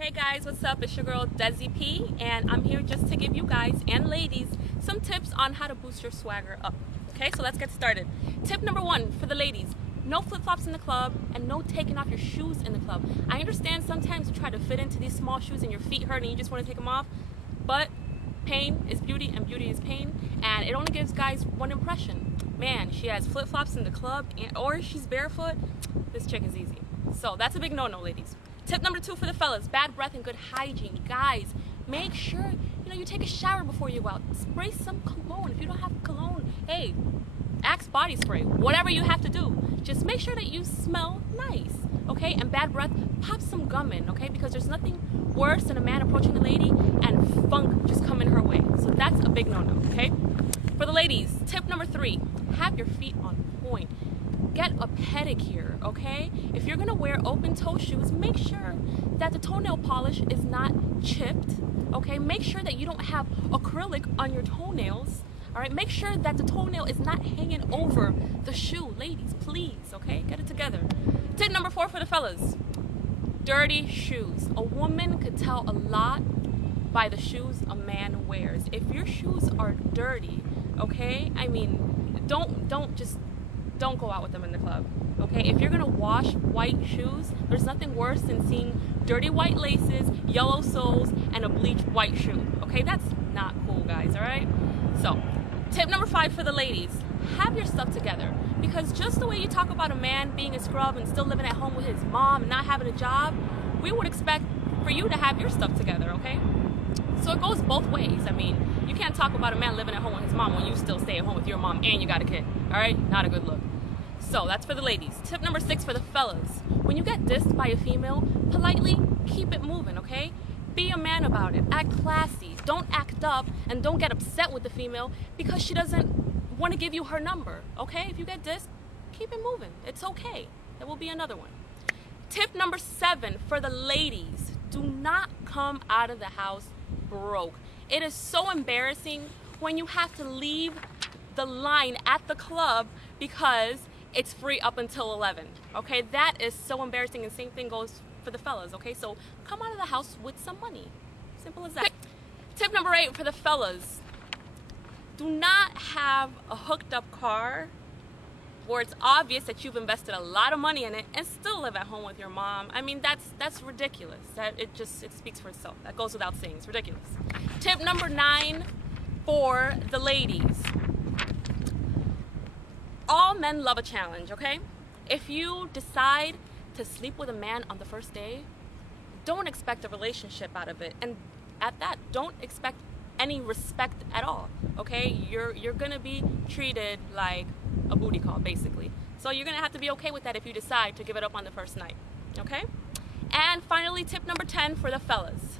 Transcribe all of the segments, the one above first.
Hey guys, what's up? It's your girl Desi P, and I'm here just to give you guys and ladies some tips on how to boost your swagger up. Okay, so let's get started. Tip number one for the ladies: no flip-flops in the club and no taking off your shoes in the club. I understand sometimes you try to fit into these small shoes and your feet hurt and you just want to take them off, but pain is beauty and beauty is pain, and it only gives guys one impression. Man, she has flip-flops in the club or she's barefoot. This chick is easy. So that's a big no-no, ladies. Tip number two for the fellas: bad breath and good hygiene. Guys, make sure you take a shower before you go out. Spray some cologne. If you don't have cologne, hey, Axe body spray. Whatever you have to do, just make sure that you smell nice, okay? And bad breath, pop some gum in, okay? Because there's nothing worse than a man approaching a lady and funk just coming her way. So that's a big no-no, okay? For the ladies, tip number three: have your feet on point. Get a pedicure, okay? If you're gonna wear open-toe shoes, make sure that the toenail polish is not chipped, okay? Make sure that you don't have acrylic on your toenails, all right? Make sure that the toenail is not hanging over the shoe. Ladies, please, okay? Get it together. Tip number four for the fellas: dirty shoes. A woman could tell a lot by the shoes a man wears. If your shoes are dirty, okay? I mean, don't go out with them in the club, okay? If you're gonna wash white shoes, there's nothing worse than seeing dirty white laces, yellow soles, and a bleached white shoe, okay? That's not cool, guys, all right? So, tip number five for the ladies: have your stuff together. Because just the way you talk about a man being a scrub and still living at home with his mom and not having a job, we would expect for you to have your stuff together, okay? So it goes both ways. I mean, you can't talk about a man living at home with his mom when you still stay at home with your mom and you got a kid, all right? Not a good look. So that's for the ladies. Tip number six for the fellas: when you get dissed by a female, politely keep it moving, okay? Be a man about it. Act classy. Don't act up and don't get upset with the female because she doesn't want to give you her number, okay? If you get dissed, keep it moving. It's okay. There will be another one. Tip number seven for the ladies: do not come out of the house broke. It is so embarrassing when you have to leave the line at the club because it's free up until 11, okay? That is so embarrassing, and same thing goes for the fellas, okay? So come out of the house with some money. Simple as that. Tip number eight for the fellas: do not have a hooked up car where it's obvious that you've invested a lot of money in it and still live at home with your mom. I mean, that's ridiculous. It speaks for itself. That goes without saying. It's ridiculous. Tip number nine for the ladies: all men love a challenge, okay? If you decide to sleep with a man on the first day, don't expect a relationship out of it. And at that, don't expect any respect at all, okay? You're gonna be treated like a booty call, basically. So you're gonna have to be okay with that if you decide to give it up on the first night, okay? And finally, tip number 10 for the fellas: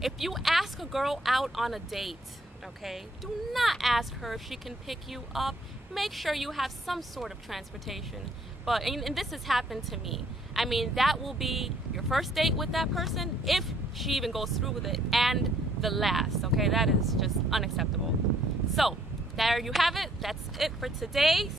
if you ask a girl out on a date, okay, do not ask her if she can pick you up. Make sure you have some sort of transportation. And this has happened to me. I mean, that will be your first date with that person, if she even goes through with it, and the last, okay? That is just unacceptable. So, there you have it. That's it for today.